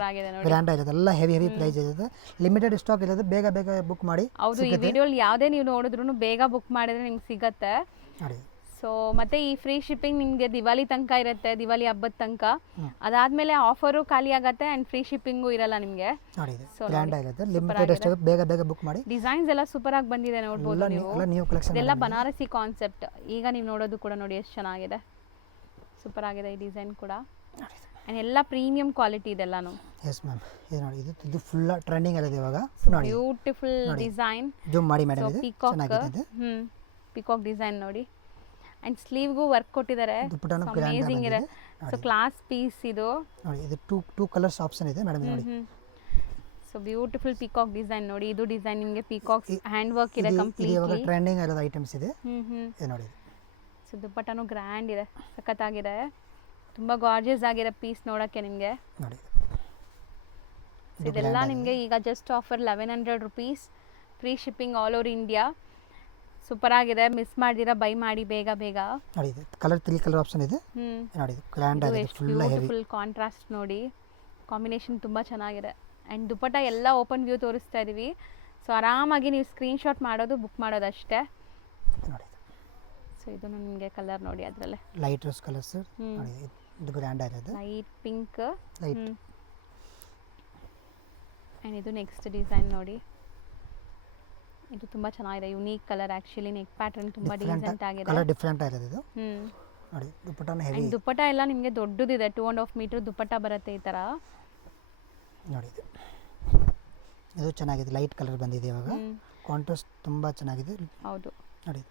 ಗ್ರ್ಯಾಂಡ್ ಆಗಿರುತ್ತೆ, ಎಲ್ಲ ಹೆವಿ ಪ್ರೈಸ್ ಇರುತ್ತೆ, ಲಿಮಿಟೆಡ್ ಸ್ಟಾಕ್ ಇರುತ್ತೆ. ಬೇಗ ಬೇಗ ಬುಕ್ ಮಾಡಿ. ಹೌದು, ಈ ವಿಡಿಯೋಲಿ ಯಾವುದೇ ನೀವು ನೋಡಿದ್ರು ಬೇಗ ಬುಕ್ ಮಾಡಿದ್ರೆ ನಿಮ್ಗೆ ಸಿಗತ್ತೆ ನೋಡಿ. ಸೊ ಮತ್ತೆ ಈ ಫ್ರೀ ಶಿಪ್ಪಿಂಗ್ ನಿಮಗೆ ದಿವಾಲಿ ತನಕ ಇರುತ್ತೆ, ದಿವಾಲಿ ಹಬ್ಬದ ತನಕ. ಅದಾದ್ಮೇಲೆ ಆಫರು ಖಾಲಿ ಆಗತ್ತೆ ಅಂಡ್ ಫ್ರೀ ಶಿಪ್ಪಿಂಗು ಇರಲ್ಲ ನಿಮಗೆ. ನೋಡಿ ಗ್ರ್ಯಾಂಡ್ ಆಗಿರುತ್ತೆ, ಲಿಮಿಟೆಡ್ ಸ್ಟಾಕ್, ಬೇಗ ಬೇಗ ಬುಕ್ ಮಾಡಿ. ಡಿಸೈನ್ಸ್ ಎಲ್ಲ ಸೂಪರ್ ಆಗಿ ಬಂದಿದೆ ನೋಡಬಹುದು ನೀವು. ನ್ಯೂ ಕಲೆಕ್ಷನ್, ಇದೆಲ್ಲ ಬನಾರಸಿ ಕಾನ್ಸೆಪ್ಟ್. ಈಗ ನೀವು ನೋಡೋದು ಕೂಡ ನೋಡಿ ಎಷ್ಟು ಚೆನ್ನಾಗಿದೆ, ಸೂಪರ್ ಆಗಿದೆ ಈ ಡಿಸೈನ್ ಕೂಡ. ಅಂಡ್ ಎಲ್ಲ ಪ್ರೀಮಿಯಂ ಕ್ವಾಲಿಟಿ ಇದೆಲ್ಲಾನು. Yes ma'am. ಇದು ನೋಡಿ, ಇದು ಫುಲ್ ಟ್ರೆಂಡಿಂಗ್ ಇದೆ ಇವಾಗ ನೋಡಿ. Beautiful design. ಜೂಮ್ ಮಾಡಿ ಮೇಡಮ್, ಇದು ಚೆನ್ನಾಗಿದೆ. ಪಿಕಾಕ್ ಡಿಸೈನ್ ನೋಡಿ. ಅಂಡ್ ಸ್ಲೀವ್ಗೂ ವರ್ಕ್ ಕೊಟ್ಟಿದ್ದಾರೆ, ಅಮೇಜಿಂಗ್ ಇದೆ. ಸೊ ಕ್ಲಾಸ್ ಪೀಸ್ ಇದು ನೋಡಿ. ಇದು ಟೂ ಕಲರ್ಸ್ ಆಪ್ಷನ್ ಇದೆ ಮೇಡಮ್ ನೋಡಿ. ಸೊ ಬ್ಯೂಟಿಫುಲ್ ಪಿಕಾಕ್ ಡಿಸೈನ್ ನೋಡಿ. ಇದು ಡಿಸೈನ್ ನಿಮಗೆ ಪಿಕಾಕ್ ಹ್ಯಾಂಡ್ ವರ್ಕ್ ಇದೆ ಕಂಪ್ಲೀಟ್ಲಿ. ಇವಾಗ ಟ್ರೆಂಡಿಂಗ್ ಇರೋ ಐಟಮ್ಸ್ ಇದೆ ಇದು ನೋಡಿ. ಸೊ ದುಪಟ್ಟನು ಗ್ರ್ಯಾಂಡ್ ಇದೆ, ಸಖತ್ತಾಗಿದೆ, ತುಂಬಾ ಗಾರ್ಜಿಯಸ್ ಆಗಿದೆ ಪೀಸ್ ನೋಡಕ್ಕೆ ನಿಮಗೆ ನೋಡಿ. ಇದೆಲ್ಲ ನಿಮಗೆ ಈಗ just offer 1100 rupees, free shipping all over India. Super ಆಗಿದೆ, ಮಿಸ್ ಮಾಡಿದಿರಾ ಬೈ ಮಾಡಿ ಬೇಗ ಬೇಗ. ನೋಡಿ ಇದು ಕಲರ್ 3 ಕಲರ್ ಆಪ್ಷನ್ ಇದೆ ನೋಡಿ. ಗ್ರ್ಯಾಂಡ್ ಆಗಿದೆ, ಫುಲ್ ಹೆವಿ, ಫುಲ್ ಕಾಂಟ್ರಾಸ್ಟ್ ನೋಡಿ, ಕಾಂಬಿನೇಷನ್ ತುಂಬಾ ಚೆನ್ನಾಗಿದೆ. ಅಂಡ್ ದುಪಟ್ಟ ಎಲ್ಲ ಓಪನ್ ವ್ಯೂ ತೋರಿಸ್ತಾ ಇದೀವಿ. ಸೊ ಆರಾಮಾಗಿ ನೀವು ಸ್ಕ್ರೀನ್ ಶಾಟ್ ಮಾಡೋದು, ಬುಕ್ ಮಾಡೋದು ಅಷ್ಟೇ ನೋಡಿ. ಸೊ ಇದು ನಿಮಗೆ ಕಲರ್ ನೋಡಿ, ಅದರಲ್ಲೇ ಲೈಟ್ ರೋಸ್ ಕಲರ್ ಸರ್ ನೋಡಿ. ಇದು ಗ್ರ್ಯಾಂಡ್ ಆಗಿದೆ, ಲೈಟ್ ಪಿಂಕ್. ಲೈಟ್. ಅಂಡ್ ಇದು ನೆಕ್ಸ್ಟ್ ಡಿಸೈನ್ ನೋಡಿ. ಇದು ತುಂಬಾ ಚೆನ್ನಾಗಿದೆ, unique colour. Actually neck pattern ತುಂಬಾ ಡಿಸೆಂಟ್ ಆಗಿದೆ, ಕಲರ್ ಡಿಫರೆಂಟ್ ಆಗಿದೆ ಇದು ನೋಡಿ. ದುಪಟ್ಟನ ಹೆವಿ, ಅಂಡ್ ದುಪಟ್ಟ ಎಲ್ಲ ನಿಮಗೆ ದೊಡ್ಡದಿದೆ, 2.5 ಮೀಟರ್ ದುಪಟ್ಟ ಬರುತ್ತೆ ಈ ತರ ನೋಡಿ. ಇದು ಚೆನ್ನಾಗಿದೆ, ಲೈಟ್ ಕಲರ್ ಬಂದಿದೆ ಇವಾಗ, ಕಾಂಟ್ರಾಸ್ಟ್ ತುಂಬಾ ಚೆನ್ನಾಗಿದೆ. ಹೌದು ನೋಡಿ.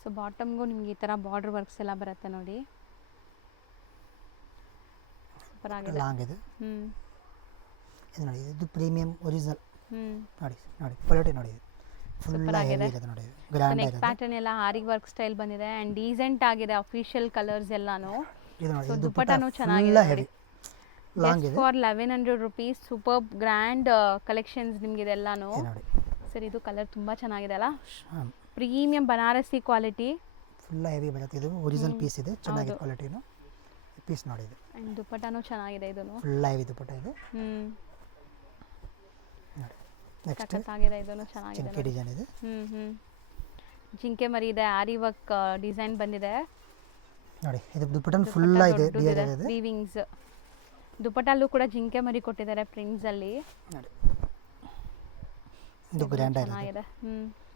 ಸೊ ಬಾಟಮ್ಗೂ ನಿಮಗೆ ಈ ತರ ಬಾರ್ಡರ್ ವರ್ಕ್ಸ್ ಎಲ್ಲ ಬರುತ್ತೆ ನೋಡಿ, ಸೂಪರ್ ಆಗಿದೆ, ಲಾಂಗ್ ಇದೆ. ಇದು ನೋಡಿ, ಇದು ಪ್ರೀಮಿಯಂ ಒರಿಜಿನಲ್ ನೋಡಿ. ನೋಡಿ ಕ್ವಾಲಿಟಿ ನೋಡಿ, ಫುಲ್ ಹೆವಿ ಇದೆ ನೋಡಿ, ಗ್ರ್ಯಾಂಡ್ ಆಗಿದೆ. ನೆಕ್ ಪ್ಯಾಟರ್ನ್ ಎಲ್ಲ ಆರಿ ವರ್ಕ್ ಸ್ಟೈಲ್ ಬಂದಿದೆ ಅಂಡ್ ಡೀಸೆಂಟ್ ಆಗಿದೆ, ಅಫಿಷಿಯಲ್ ಕಲರ್ಸ್ ಎಲ್ಲಾನು. ಇದು ನೋಡಿ, ಸೊ ದುಪಟ್ಟನು ಚೆನ್ನಾಗಿದೆ, ಹೆವಿ ಲಾಂಗ್ ಇದೆ. For 1100 rupees super grand collections ನಿಮಗೆ ಇದೆಲ್ಲಾನು. ನೋಡಿ. ಸೊ ಸರ್ ಇದು ಕಲರ್ ತುಂಬ ಚೆನ್ನಾಗಿದೆ ಅಲ್ಲ, ಹಾಂ premium Banarasi quality. Full heavy ಬರುತ್ತೆ. ಇದು ಒರಿಜಿನಲ್ ಪೀಸ್ ಇದೆ, ಚೆನ್ನಾಗಿದೆ ಕ್ವಾಲಿಟಿನು. ಪೀಸ್ ನೋಡಿ ಇದು. ಆ್ಯಂಡ್ ದುಪ್ಪಟ್ಟನೂ ಚೆನ್ನಾಗಿದೆ ಇದೂ. ಫುಲ್ಲ ಹೆವಿ ದುಪ್ಪಟ್ಟ ಇದು. ನೋಡಿ ನೆಕ್ಸ್ಟ್ ಸಖತ್ತಾಗಿದೆ, ಇದೂ ಚೆನ್ನಾಗಿದೆ. ಚಿಂಕೆ ಡಿಸೈನ್ ಇದೆ. ಜಿಂಕೆ ಮರಿ ಇದೆ, ಆರಿ ವರ್ಕ್ ಡಿಸೈನ್ ಬಂದಿದೆ ನೋಡಿ. ಇದು ದುಪ್ಪಟ್ಟನು ಫುಲ್ಲ ಇದೆ, ಡಿಸೈನ್ ಇದೆ. ವೀವಿಂಗ್ಸ್ ದುಪ್ಪಟ್ಟಲ್ಲೂ ಕೂಡ ಜಿಂಕೆ ಮರಿ ಕೊಟ್ಟಿದ್ದಾರೆ ಪ್ರಿಂಟ್ಸ್ ಅಲ್ಲಿ. ನೋಡಿ ಇದು ಗ್ರ್ಯಾಂಡ್ ಆಗಿದೆ. ಚೆನ್ನಾಗಿದೆ.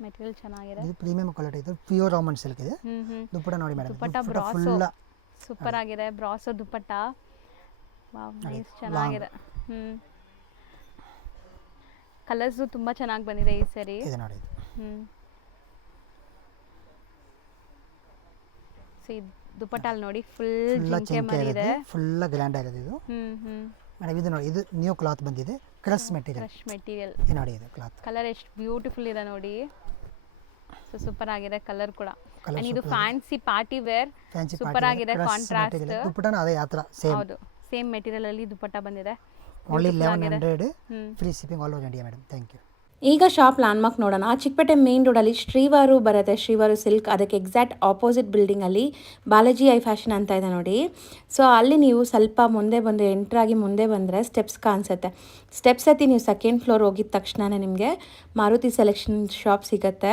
ಮೆಟೀರಿಯಲ್ ಚೆನ್ನಾಗಿದೆ. ಇದು ಪ್ರೀಮಿಯಂ ಕ್ವಾಲಿಟಿ ಇದೆ, ಪ್ಯೂರ್ ರಾಮನ್ ಸಿಲ್ಕ್ ಇದೆ. ದುಪ್ಪಟ್ಟ ನೋಡಿ ಮೇಡಮ್, ದುಪ್ಪಟ್ಟ ಬ್ರಾಸೋ ಫುಲ್ಲ ಸೂಪರ್ ಆಗಿದೆ. ಬ್ರಾಸೋ ದುಪ್ಪಟ್ಟ, ವಾವ್ ನೈಸ್, ಚೆನ್ನಾಗಿದೆ. ಕಲರ್ಸು ತುಂಬ ಚೆನ್ನಾಗಿ ಬಂದಿದೆ ಈ ಸರಿ. ಇದೆ ನೋಡಿ ಇದು. ಸೊ ದುಪ್ಪಟ್ಟಲ್ಲಿ ನೋಡಿ ಫುಲ್ ಜಿಂಕೆ ಮರಿ ಇದೆ, ಫುಲ್ಲ ಗ್ರ್ಯಾಂಡ್ ಆಗಿದೆ ಇದು. ಮೇಡಮ್ ಇದು ನೋಡಿ, ಇದು ನ್ಯೂ ಕ್ಲಾತ್ ಬಂದಿದೆ, ಕ್ರಶ್ ಮೆಟೀರಿಯಲ್. ಕ್ರಶ್ ಮೆಟೀರಿಯಲ್ ನೋಡಿ ಇದು ಕ್ಲಾತ್ ಕಲರ್ ಎಷ್ಟು ಬ್ಯೂಟಿಫುಲ್ ಇದೆ ನೋಡಿ. ಸೊ ಸೂಪರ್ ಆಗಿದೆ ಕಲರ್ ಕೂಡ. ಅಂಡ್ ಇದು ಫ್ಯಾನ್ಸಿ ಪಾರ್ಟಿ ವೇರ್, ಸೂಪರ್ ಆಗಿದೆ ಕಾಂಟ್ರಾಸ್ಟ್. ದುಪ್ಪಟ್ಟನ ಅದೇ ಯಾತ್ರ ಸೇಮ್. ಹೌದು, ಸೇಮ್ ಮೆಟೀರಿಯಲ್ ಅಲ್ಲಿ ದುಪ್ಪಟ್ಟ ಬಂದಿದೆ. Only 1100 free shipping all over India madam. Thank you. ಈಗ ಶಾಪ್ ಲ್ಯಾಂಡ್ಮಾರ್ಕ್ ನೋಡೋಣ. ಚಿಕ್ಕಪೇಟೆ ಮೇನ್ ರೋಡಲ್ಲಿ ಶ್ರೀವಾರು ಬರುತ್ತೆ, ಶ್ರೀವಾರು ಸಿಲ್ಕ್. ಅದಕ್ಕೆ ಎಕ್ಸಾಕ್ಟ್ ಆಪೋಸಿಟ್ ಬಿಲ್ಡಿಂಗಲ್ಲಿ ಬಾಲಾಜಿ ಐ ಫ್ಯಾಷನ್ ಅಂತ ಇದೆ ನೋಡಿ. ಸೊ ಅಲ್ಲಿ ನೀವು ಸ್ವಲ್ಪ ಮುಂದೆ ಬಂದು ಎಂಟ್ರಾಗಿ ಮುಂದೆ ಬಂದರೆ ಸ್ಟೆಪ್ಸ್ ಕಾಣಿಸುತ್ತೆ. ಸ್ಟೆಪ್ಸ್ ಹತ್ತಿ ನೀವು ಸೆಕೆಂಡ್ ಫ್ಲೋರ್ ಹೋಗಿದ ತಕ್ಷಣವೇ ನಿಮಗೆ ಮಾರುತಿ ಸೆಲೆಕ್ಷನ್ ಶಾಪ್ ಸಿಗುತ್ತೆ.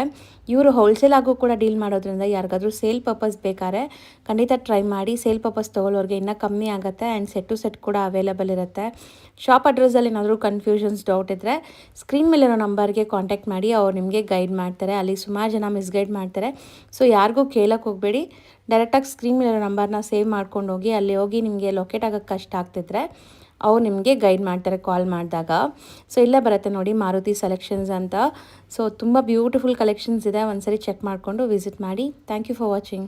ಇವರು ಹೋಲ್ಸೇಲ್ ಆಗು ಕೂಡ ಡೀಲ್ ಮಾಡೋದ್ರಿಂದ ಯಾರಿಗಾದ್ರೂ ಸೇಲ್ ಪರ್ಪಸ್ ಬೇಕಾದ್ರೆ ಖಂಡಿತ ಟ್ರೈ ಮಾಡಿ. ಸೇಲ್ ಪರ್ಪಸ್ ತೊಗೊಳ್ಳೋರಿಗೆ ಇನ್ನೂ ಕಮ್ಮಿ ಆಗುತ್ತೆ. ಆ್ಯಂಡ್ ಸೆಟ್ ಟು ಸೆಟ್ ಕೂಡ ಅವೈಲೇಬಲ್ ಇರುತ್ತೆ. ಶಾಪ್ ಅಡ್ರೆಸ್ಸಲ್ಲಿ ಏನಾದರೂ ಕನ್ಫ್ಯೂಷನ್ಸ್ ಡೌಟ್ ಇದ್ದರೆ ಸ್ಕ್ರೀನ್ ಮೇಲಿರೋ ನಂಬರ್ಗೆ ಕಾಂಟ್ಯಾಕ್ಟ್ ಮಾಡಿ, ಅವ್ರು ನಿಮಗೆ ಗೈಡ್ ಮಾಡ್ತಾರೆ. ಅಲ್ಲಿ ಸುಮಾರು ಜನ ಮಿಸ್ಗೈಡ್ ಮಾಡ್ತಾರೆ. ಸೊ ಯಾರಿಗೂ ಕೇಳೋಕ್ಕೆ ಹೋಗಬೇಡಿ, ಡೈರೆಕ್ಟಾಗಿ ಸ್ಕ್ರೀನ್ ಮೇಲಿರೋ ನಂಬರ್ನ ಸೇವ್ ಮಾಡ್ಕೊಂಡು ಹೋಗಿ. ಅಲ್ಲಿ ಹೋಗಿ ನಿಮಗೆ ಲೊಕೇಟ್ ಆಗೋಕ್ಕೆ ಕಷ್ಟ ಆಗ್ತಿದ್ರೆ ಅವ್ರು ನಿಮಗೆ ಗೈಡ್ ಮಾಡ್ತಾರೆ ಕಾಲ್ ಮಾಡಿದಾಗ. ಸೊ ಇಲ್ಲೇ ಬರುತ್ತೆ ನೋಡಿ ಮಾರುತಿ ಸೆಲೆಕ್ಷನ್ಸ್ ಅಂತ. ಸೊ ತುಂಬ ಬ್ಯೂಟಿಫುಲ್ ಕಲೆಕ್ಷನ್ಸ್ ಇದೆ, ಒಂದ್ಸರಿ ಚೆಕ್ ಮಾಡಿಕೊಂಡು ವಿಸಿಟ್ ಮಾಡಿ. Thank you for watching.